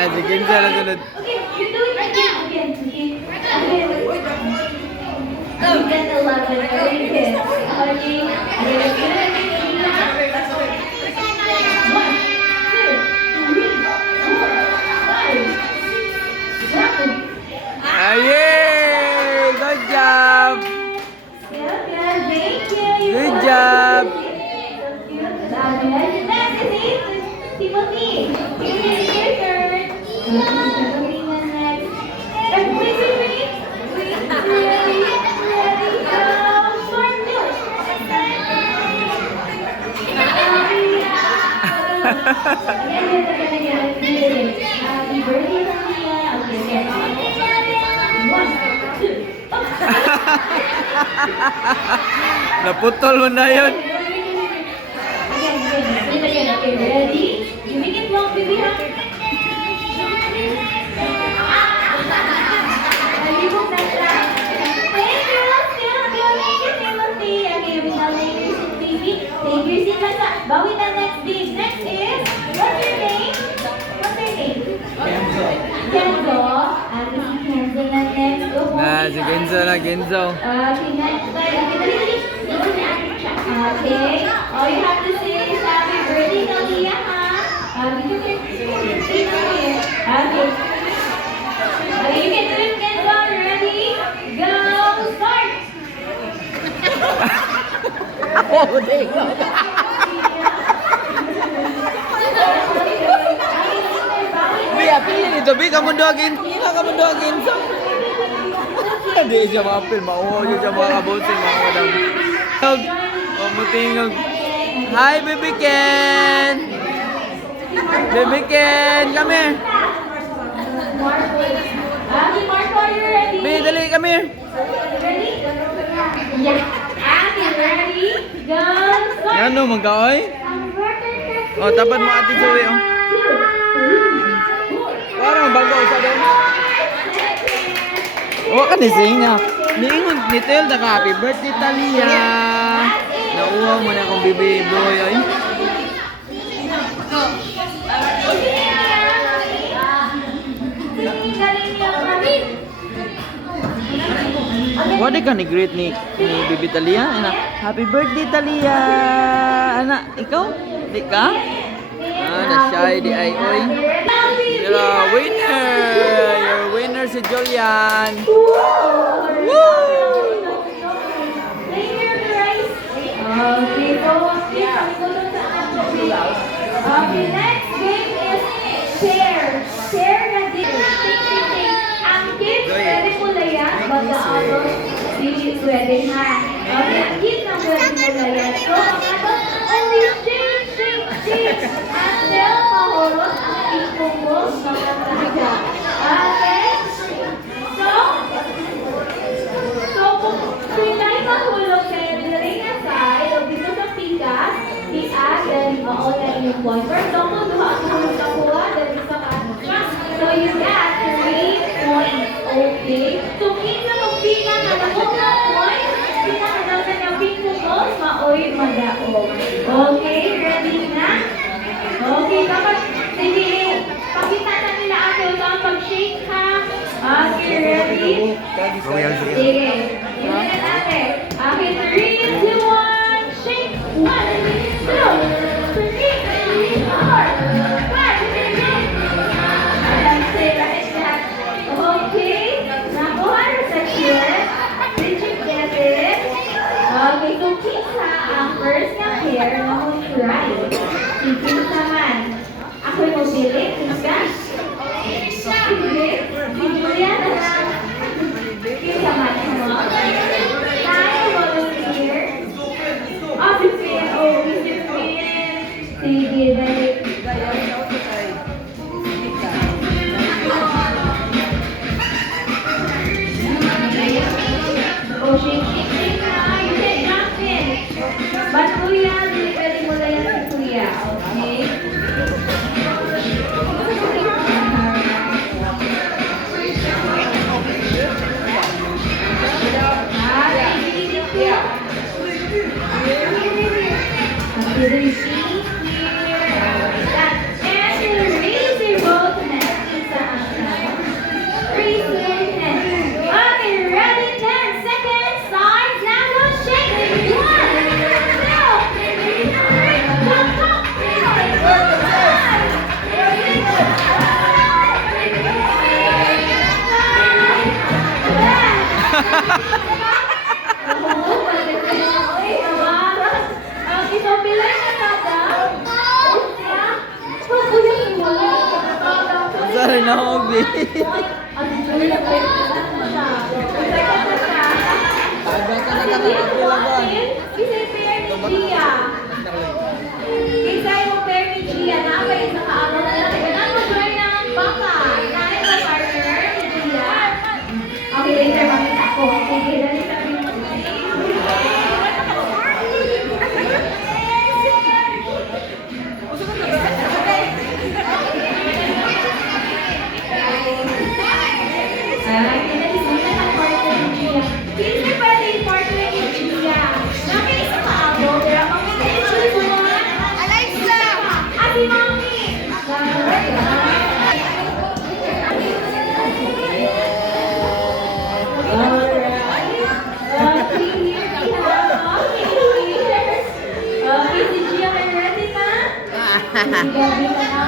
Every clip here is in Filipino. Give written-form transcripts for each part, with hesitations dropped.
Ay, sige, siya na sunod. Okay, you're doing it again. You get 11. Very good. Okay. One, two, three, four, five, six, seven. Yay! Good job! Good, thank you. Good job! Next is Timothy. Timothy, your turn. Timothy na next. Wait. Ready, go. Start now. Again. Happy birthday, Sophia. Okay. One, two. Naputol mo na yun. Again. Okay, ready? You make it long, baby, ha? Nalibog na siya. Thank you, Timothy. Okay, we have your seat, baby. Take your seat lang sa bawi na next day. Next is, what's your name? Kenzo. Ate si Kenzo na next. Na, si Genzo na, Genzo. Okay, next. Okay. All you have to say is happy birthday, Kalia, ha? Okay. Okay, you can do it, Kenzo. Ready? Go! Start! Ako, di ko. Biya, pili nito. Biya, kamu doagin. Kamu doagin. Hindi siya mapil. Mauho siya mga kabusin. Pamutingog. Hi, Baby Ken! Baby Ken, come here. Okay, Marco, are you ready? Baby, dali, come here. Ready? Yeah. Okay, ready? Go! Start! Yan o, magkaoy. O, tapat mo Ate Zoe. Oh. Parang bago sa doon. O, ka nising na. Niingon, nitel na ka. Happy birthday, Talia. Nauwaw mo na akong baby boy. Ay. Wala ka ni greet ni Bibi Talia? Anak, happy birthday Talia! Anak, ikaw? Di ka? Na-shy di ay oy. You're a winner! You're a winner si Julian! Woo! Okay, next game is share. Share na din. Ang gift, pwede mo na yan. Baga ako, pwede na. Okay, ang gift na pwede mo na yan. So, ang ano, only shake. Until mahulot ang ipong mo sa mga. Okay? So, kung tayo mahulot kayo, nilagay na side, o dito sa pikas, i-add, then i-on na inyong point. For example, duha ang hulot na kuha, then isa ka. So, you got 3 points. Okay? So, kinsa kung pika na nakuha points, pika na daw sa niyang pinugos, maoy mag-aog. Okay? Ready na? Okay, dapat, sige, pakita na nila ate o saan pag-shake ha. Okay, ready? Sige. Yun na ate. Okay, 3, 2, 1, shake. 1, 2, 3, 4, 5, 6. Okay, nakuha na sa chair. Did you get it? Okay, so kinsa ang first na pair na mo try. Kinsa man. Ako'y mo sili. Kinsa? Sige. Si Julia na lang. Kinsa man. Tayo volunteer. Oh, si Finn. Oh, si Finn. Sige. Go shake, shake, shake na. You can jump in. But kuya, hindi pwede mo na yan si kuya. Okay? Sorry na ako, B. Okay, later makita ko. Okay, dali sabi mo.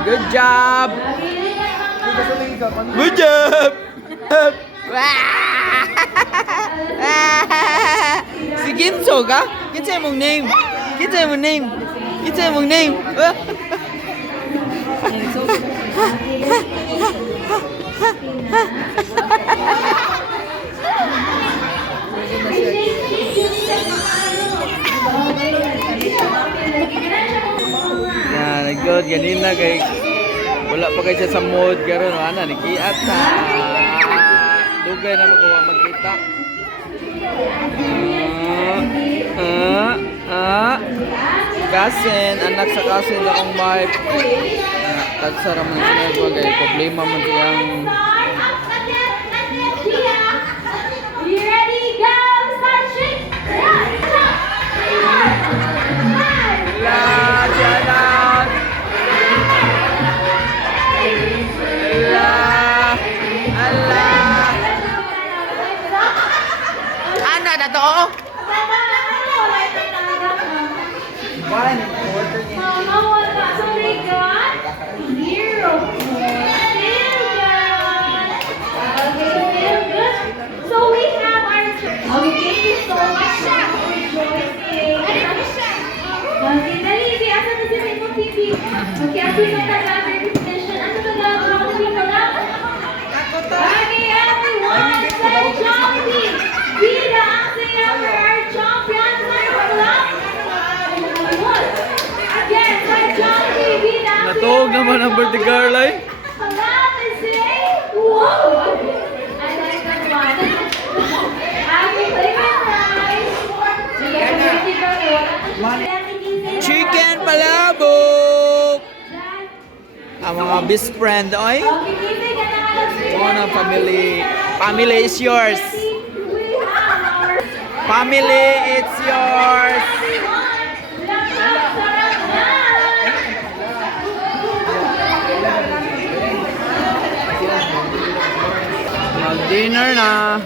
Good job! Good job! Si Ginso ka? Kinsa imong name? Kinsa imong name? Kinsa imong name? Yan, good. Ganina kay wala pa kayo siya sa mood karon ana nikiat na. Dugay na magawa magkita. Kasin, anak sa kasin akong wife. Tagsara man sila ko kay problema man siyang You ready? Go! Start shake! La jalan. Allah. Allah. Ana na to. One. Mama, wala. So we got 0 points. Still good. Okay, still good. So we have our... Okay, thank you so much for joining. Okay, dali, Ibi. Asa na sila yung TV? Okay, asa yung taga repetition? Asa taga Jollibee ka lang? Okay, everyone, say Jollibee. Bida ang saya for our champion. Tayo ka lang? Again, say Jollibee. Bida ang Natuog naman ang birthday girl ay. Salam and say, whoa! I like that one. Happy birthday, guys! Happy birthday, Chicken palabok. Ang mga best friend oy. Mga family. Family is yours. Family, it's yours. Mag-dinner na.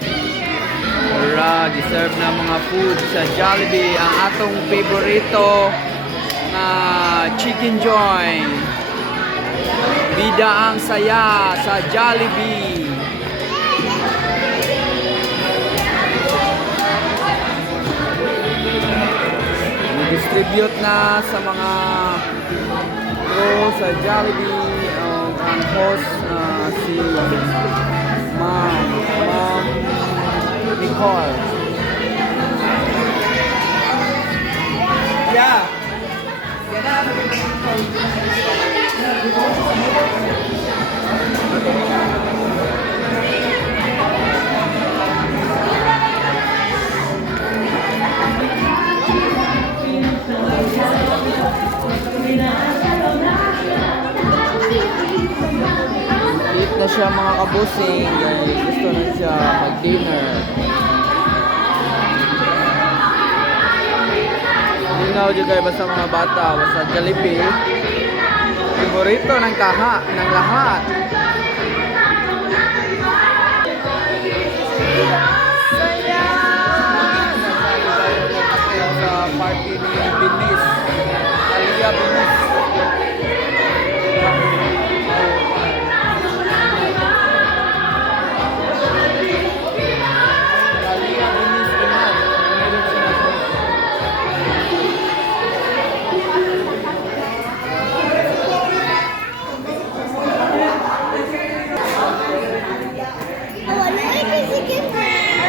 Ora, deserve na mga food sa Jollibee. Ang atong favorito na chicken joint. Bida ang saya sa Jollibee. Distribute na sa mga crew sa Jollibee ang host si Ma'am Nicole. Yeah. kabusing dahil gusto na siya mag-dinner. Linaw dyan kayo basta mga bata, basta Jollibee. Favorito ng lahat.